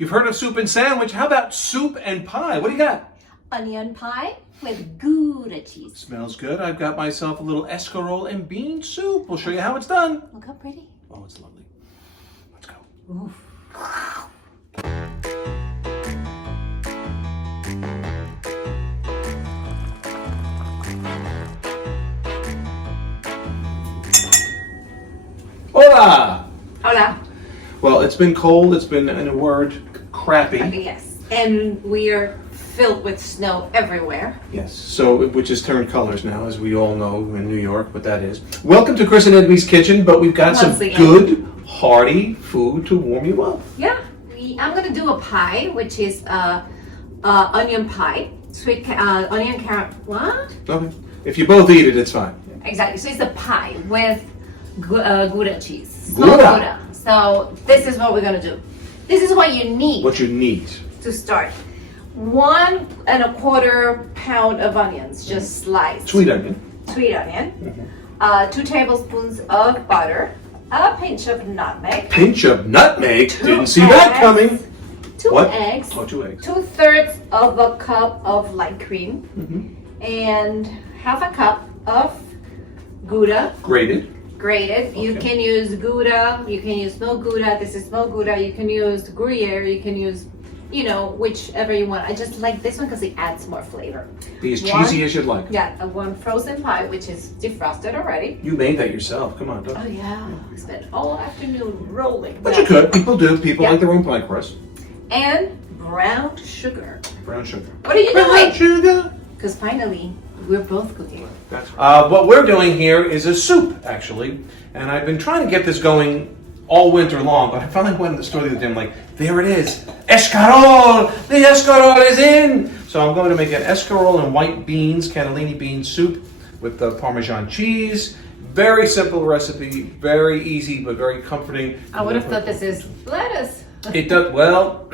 You've heard of soup and sandwich. How about soup and pie? What do you got? Onion pie with Gouda cheese. Smells good. I've got myself a little escarole and bean soup. We'll show you how it's done. Look how pretty. Oh, it's lovely. Let's go. Oof. Hola! Hola. Well, it's been cold. It's been, in a word, crappy. Yes. And we are filled with snow everywhere. Yes, so which has turned colors now, as we all know in New York, but that is. Welcome to Chris and Edmi's kitchen, but we've got some good, hearty food to warm you up. Yeah, I'm gonna do a pie, which is onion pie, sweet onion carrot. What? Okay. If you both eat it, it's fine. Exactly. So it's a pie with Gouda cheese. Gouda. So this is what we're gonna do. This is what you need. What you need to start. 1 1/4 pound of onions, just sliced. Sweet onion. Sweet onion. 2 tablespoons of butter. A pinch of nutmeg. Pinch of nutmeg? Didn't see that coming. 2 what? eggs. Oh, 2 eggs. 2/3 of a cup of light cream. And 1/2 cup of Gouda. Grated. Okay. You can use Gouda, you can use smoked Gouda. This is smoked Gouda. You can use Gruyere, you can use, whichever you want. I just like this one because it adds more flavor. Be as cheesy as you'd like. Yeah, one frozen pie, which is defrosted already. You made that yourself. Come on, don't you? Oh yeah, I spent all afternoon rolling. But you could. People do. People like their own pie crust. And brown sugar. Brown sugar. What are you brown doing? Sugar. Because finally, we're both cooking. What we're doing here is a soup, actually. And I've been trying to get this going all winter long, but I finally went to the store the other day. I'm like, there it is. Escarole! The escarole is in! So I'm going to make an escarole and white beans, cannellini bean soup with the Parmesan cheese. Very simple recipe, very easy, but very comforting. I would have thought this is lettuce. It does, well,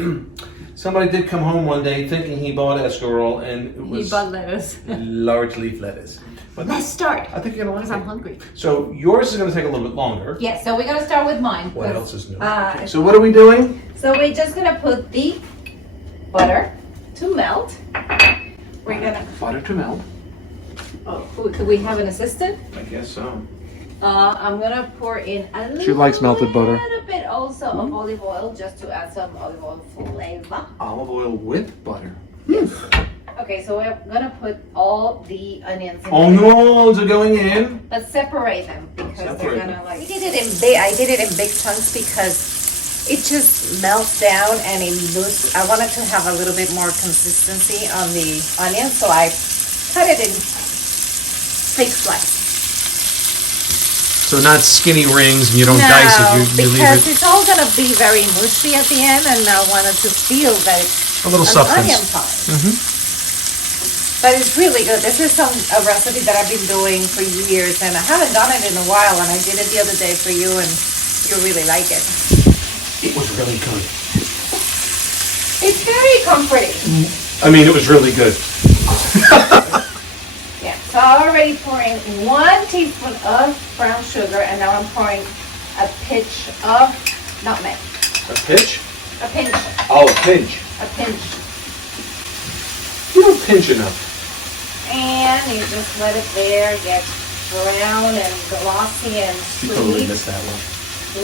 somebody did come home one day thinking he bought escarole, and it was He bought lettuce. large leaf lettuce. But Let's start. I think you're gonna like Because I'm hungry. So yours is gonna take a little bit longer. Yeah, so we're gonna start with mine. What else is new? Okay. So what are we doing? So we're just gonna put the butter to melt. We're gonna. Butter to melt. Oh, could we have an assistant? I guess so. I'm gonna pour in a She likes melted butter. little bit also of olive oil just to add some olive oil flavor. Olive oil with butter. Okay, so we're gonna put all the onions in. Onions are going in. But separate them because Separate they're them. gonna like. I did it in big chunks because it just melts down and it loses. I wanted to have a little bit more consistency on the onion, so I cut it in thick slices. So not skinny rings, and you don't dice it. You leave because it it's all gonna be very mushy at the end, and I wanted to feel that it's a little an substance. onion pie. But it's really good. This is a recipe that I've been doing for years, and I haven't done it in a while, and I did it the other day for you, and you really like it. It was really good. It's very comforting. I mean, it was really good. Yeah, so I'm already pouring 1 teaspoon of brown sugar, and now I'm pouring a pinch of nutmeg. A pitch? A pinch. Oh, a pinch. A pinch. You don't pinch enough. And you just let it there get brown and glossy and You totally sweet. missed that one.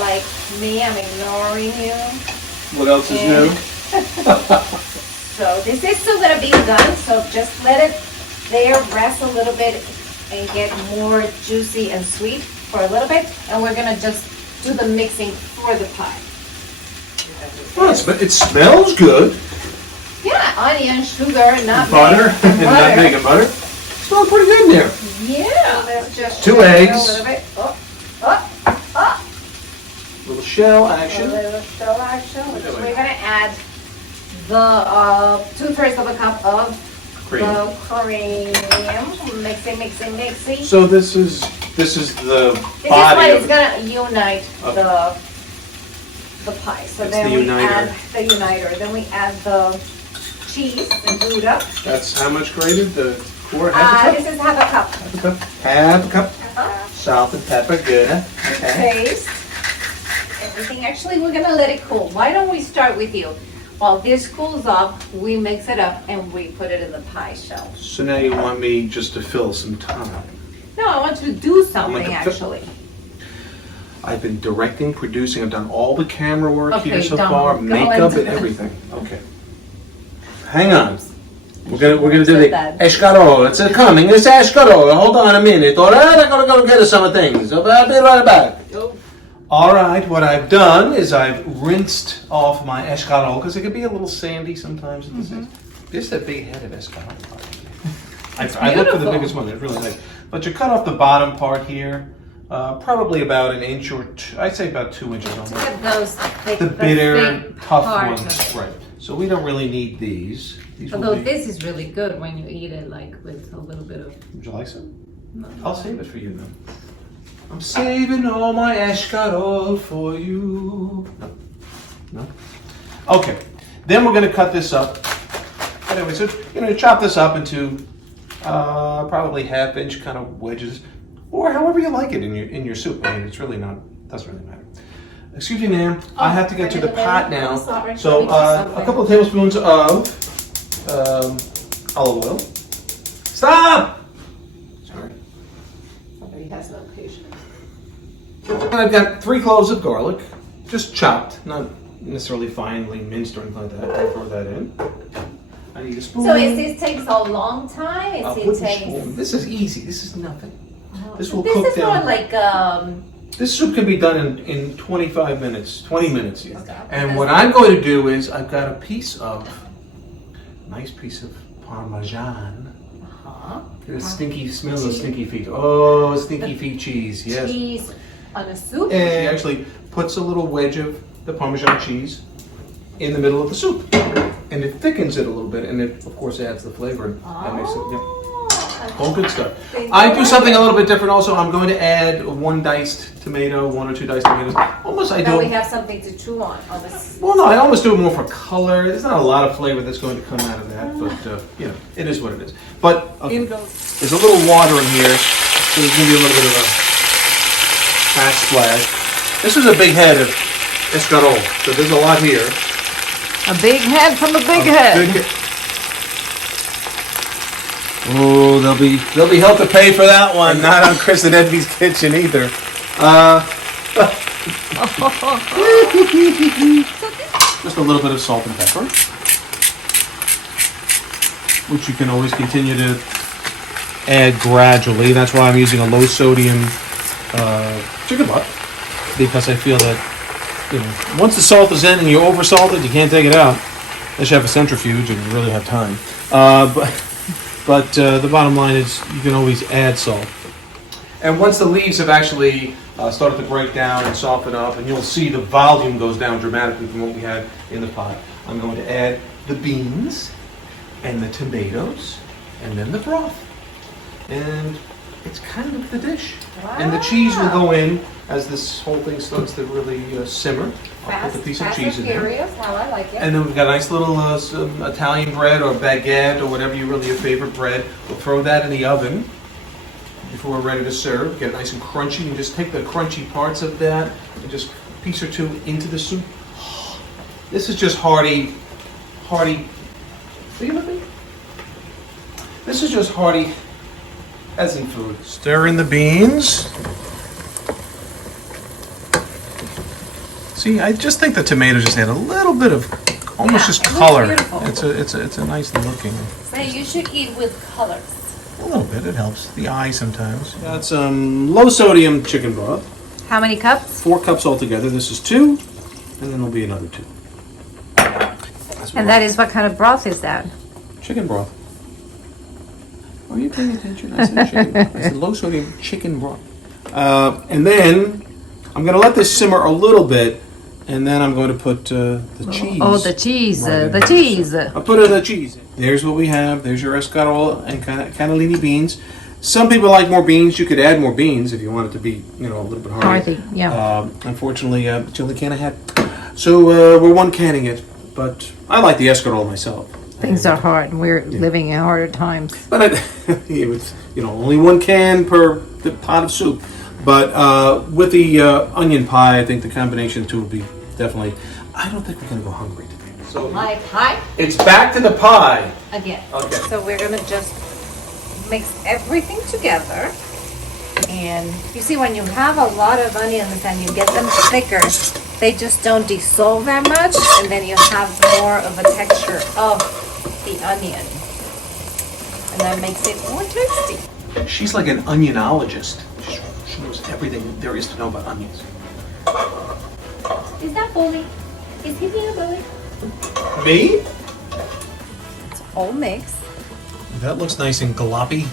Like me, I'm ignoring you. What else is new? So this is still gonna be done, so just let it there rest a little bit and get more juicy and sweet for a little bit. And we're gonna just do the mixing for the pie. Well, it smells good. Yeah, onion, sugar, nutmeg, Butter and nutmeg and butter. Smells pretty good in there. Yeah, let's just 2 shake it eggs. a little bit. Little shell A action. little shell action, which Yeah, we're gonna add the 2/3 of a cup of Cream. the cream. Mixing. So this is the This is what body is of gonna unite Okay. the pie. So It's then the we uniter. add the uniter. Then we add the cheese, the Gouda. That's how much grated? The quarter, half a This is half a cup. cup? Half a cup. Salt and pepper, good. Okay. Taste everything. Actually, we're gonna let it cool. Why don't we start with you? While this cools off, we mix it up and we put it in the pie shell. So now you want me just to fill some time. No, I want you to do something Like a actually. I've been directing, producing, I've done all the camera work Okay, here so Dom, far, go makeup into and it. everything. Okay. Hang on. We're gonna do Said the that. Escarole. It's coming. It's Escarole. Hold on a minute. All right, I'm gonna go get us some things. I'll be right back. Oh. All right, what I've done is I've rinsed off my Escarole because it can be a little sandy sometimes. This is a big head of Escarole. I look for the beautiful. biggest one. It's really nice. But you cut off the bottom part here, probably about an inch or two, I'd say about 2 inches almost. Get those thick, The bitter, thick tough part of ones, it. right? So we don't really need these. These will Although be, this is really good when you eat it like with a little bit of. would you like some? I'll save it for you then. I'm saving all my Escarole for you. No. No? Okay. Then we're going to cut this up. Anyway, so you're going to chop this up into probably half-inch kind of wedges, or however you like it in your soup. I mean, it's really not, doesn't really matter. Excuse me, ma'am. I have to get to the pot now. Sorry. So a couple of tablespoons of olive oil. Stop! Sorry. Somebody has no patience. And I've got 3 cloves of garlic, just chopped, not necessarily finely minced or anything like that. I'll throw that in. I need a spoon. So is this takes a long time? A Is wooden it takes? spoon. This is easy. This is nothing. Oh, This so will this cook is down. more like This soup can be done in 25 minutes, 20 minutes. Yeah. Okay. And what I'm going to do is I've got a nice piece of Parmesan. Get a stinky smell of stinky feet. Oh, stinky feet cheese. Yes. cheese on a soup. And she actually puts a little wedge of the Parmesan cheese in the middle of the soup. And it thickens it a little bit, and it, of course, adds the flavor. That makes it, yeah. All good stuff. I do something a little bit different also. I'm going to add 1 diced tomato, 1 or 2 diced tomatoes. Almost I Now do. we have something to chew on this. Well, no, I almost do it more for color. There's not a lot of flavor that's going to come out of that, but you know, it is what it is. But there's a little water in here, so there's going to be a little bit of a backsplash. This is a big head of escarole, so there's a lot here. A big head from a big head. Oh, there'll be hell to pay for that one. Not on Chris and Edmi's kitchen either. Just a little bit of salt and pepper, which you can always continue to add gradually. That's why I'm using a low sodium chicken broth, because I feel that, you know, once the salt is in and you over salt it, you can't take it out unless you have a centrifuge and you really have time. But the bottom line is you can always add salt. And once the leaves have actually started to break down and soften up, and you'll see the volume goes down dramatically from what we had in the pot, I'm going to add the beans and the tomatoes and then the broth. And it's kind of the dish. Wow. And the cheese will go in as this whole thing starts to really simmer. I'll put the piece of cheese in there. Furious, how I like it. And then we've got a nice little some Italian bread or baguette or whatever you really your favorite bread. We'll throw that in the oven before we're ready to serve. Get it nice and crunchy, and just take the crunchy parts of that and just a piece or two into the soup. This is just hearty. Are you with me? This is just hearty as in food. Stir in the beans. See, I just think the tomatoes just add a little bit of almost just it looks color. beautiful. It's a nice looking. So you should eat with colors. A little bit, it helps the eye sometimes. Got some low sodium chicken broth. How many cups? 4 cups altogether. This is 2, and then there'll be another 2. And that is what kind of broth is that? Chicken broth. Are you paying attention? I said chicken. I said low sodium chicken broth. And then I'm going to let this simmer a little bit, and then I'm going to put the cheese. Oh, the cheese, right in the there. cheese. I'll put the cheese. There's what we have. There's your escarole and cannellini beans. Some people like more beans. You could add more beans if you want it to be, you know, a little bit hearty. Hearty, yeah. Unfortunately, it's the only can I had. So we're one canning it, but I like the escarole myself. Things are hard, and we're living in harder times. But it was, you know, only 1 can per the pot of soup. But with the onion pie, I think the combination of 2 would be definitely. I don't think we're going to go hungry today. So My pie it's back to the pie. again. Okay. So we're gonna just mix everything together. And you see, when you have a lot of onions and you get them thicker, they just don't dissolve that much, and then you have more of a texture of the onion. And that makes it more tasty. She's like an onionologist. She knows everything there is to know about onions. Is that bully? Is he being a bully? Me? It's all mixed. That looks nice and gloppy.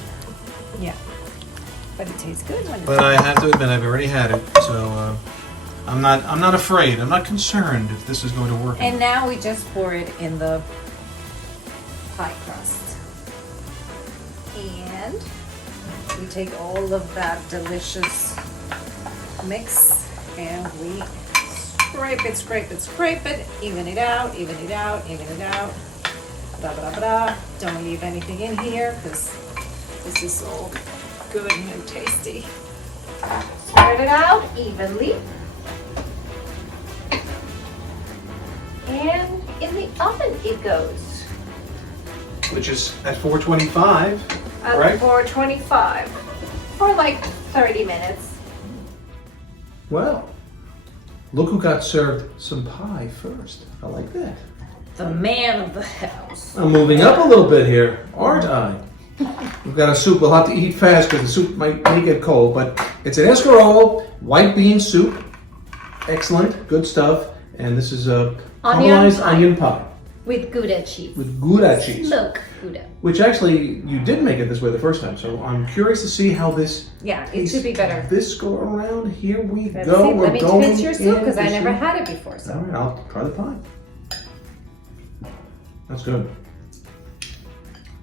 Yeah. But it tastes good when But I have to admit, I've already had it, so I'm not afraid. I'm not concerned if this is going to work. And now we just pour it in the pie crust. And we take all of that delicious mix and we scrape it, even it out. Blah, blah, blah. Don't leave anything in here because this is all good and tasty. Spread it out evenly. And in the oven it goes. Which is at 425, At right? 425 for like 30 minutes. Well, look who got served some pie first. I like that. The man of the house. I'm moving up a little bit here, aren't I? We've got a soup. We'll have to eat fast because the soup may get cold, but it's an escarole white bean soup. Excellent, good stuff. And this is a caramelized onion pie With Gouda cheese. with Gouda cheese. Look, Gouda. Which actually, you did make it this way the first time, so I'm curious to see how this Yeah, it tastes. should be better. This go around. Here we Let's go. see. We're Let me going taste your soup because I in. never had it before. All So right, I'll try the pie. That's good.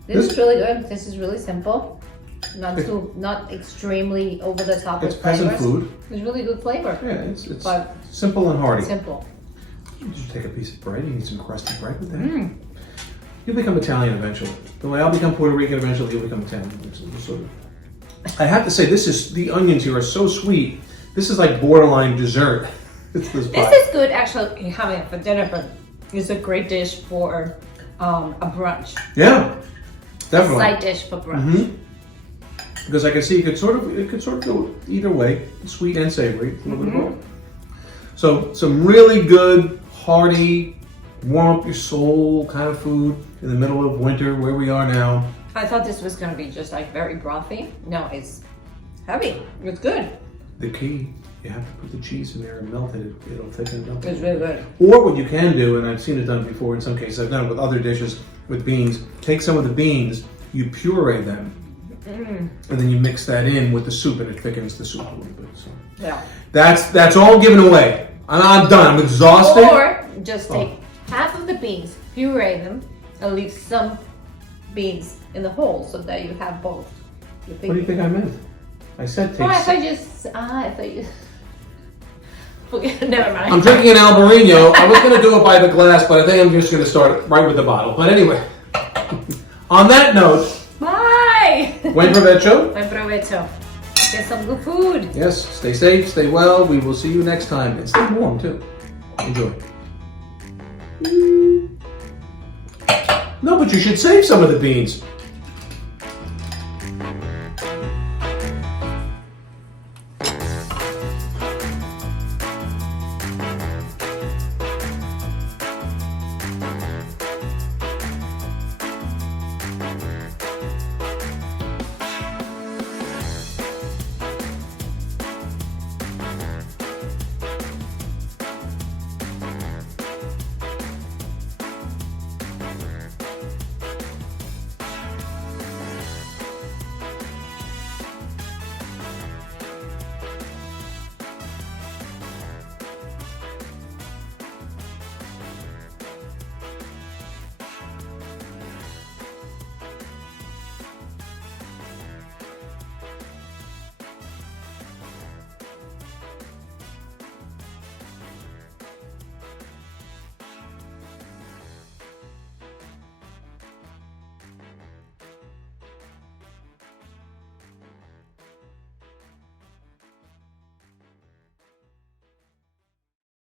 this is really good. This is really simple. Not extremely over the top. It's with peasant flavors. food. It's really good flavor. Yeah, it's But simple and hearty. simple. You just take a piece of bread. You need some crusty bread with that. You'll become Italian eventually. The way I'll become Puerto Rican eventually, you'll become Italian. It's sort of. I have to say, the onions here are so sweet. This is like borderline dessert. It's this pie. This is good actually having it for dinner, but it's a great dish for a brunch. Yeah, definitely. Side dish for brunch. Because I can see it could sort of go either way, sweet and savory. A little bit of both. So some really good, hearty, warm up your soul kind of food in the middle of winter where we are now. I thought this was going to be just like very brothy. No, it's heavy. It's good. The key, you have to put the cheese in there and melt it. It'll thicken it up. It's really good. Or what you can do, and I've seen it done before in some cases, I've done it with other dishes with beans, take some of the beans, you puree them, and then you mix that in with the soup and it thickens the soup a little bit. So Yeah. that's all given away. I'm done. I'm exhausted. Or just take half of the beans, puree them, and leave some beans in the hole so that you have both. What do you think I meant? I said take. Oh, I thought you. Never mind. I'm drinking an Albarino. I was going to do it by the glass, but I think I'm just going to start right with the bottle. But anyway, on that note, Bye. Buen Provecho. Buen provecho. Get some good food. Yes, stay safe, stay well. We will see you next time. And stay warm, too. Enjoy. No, but you should save some of the beans.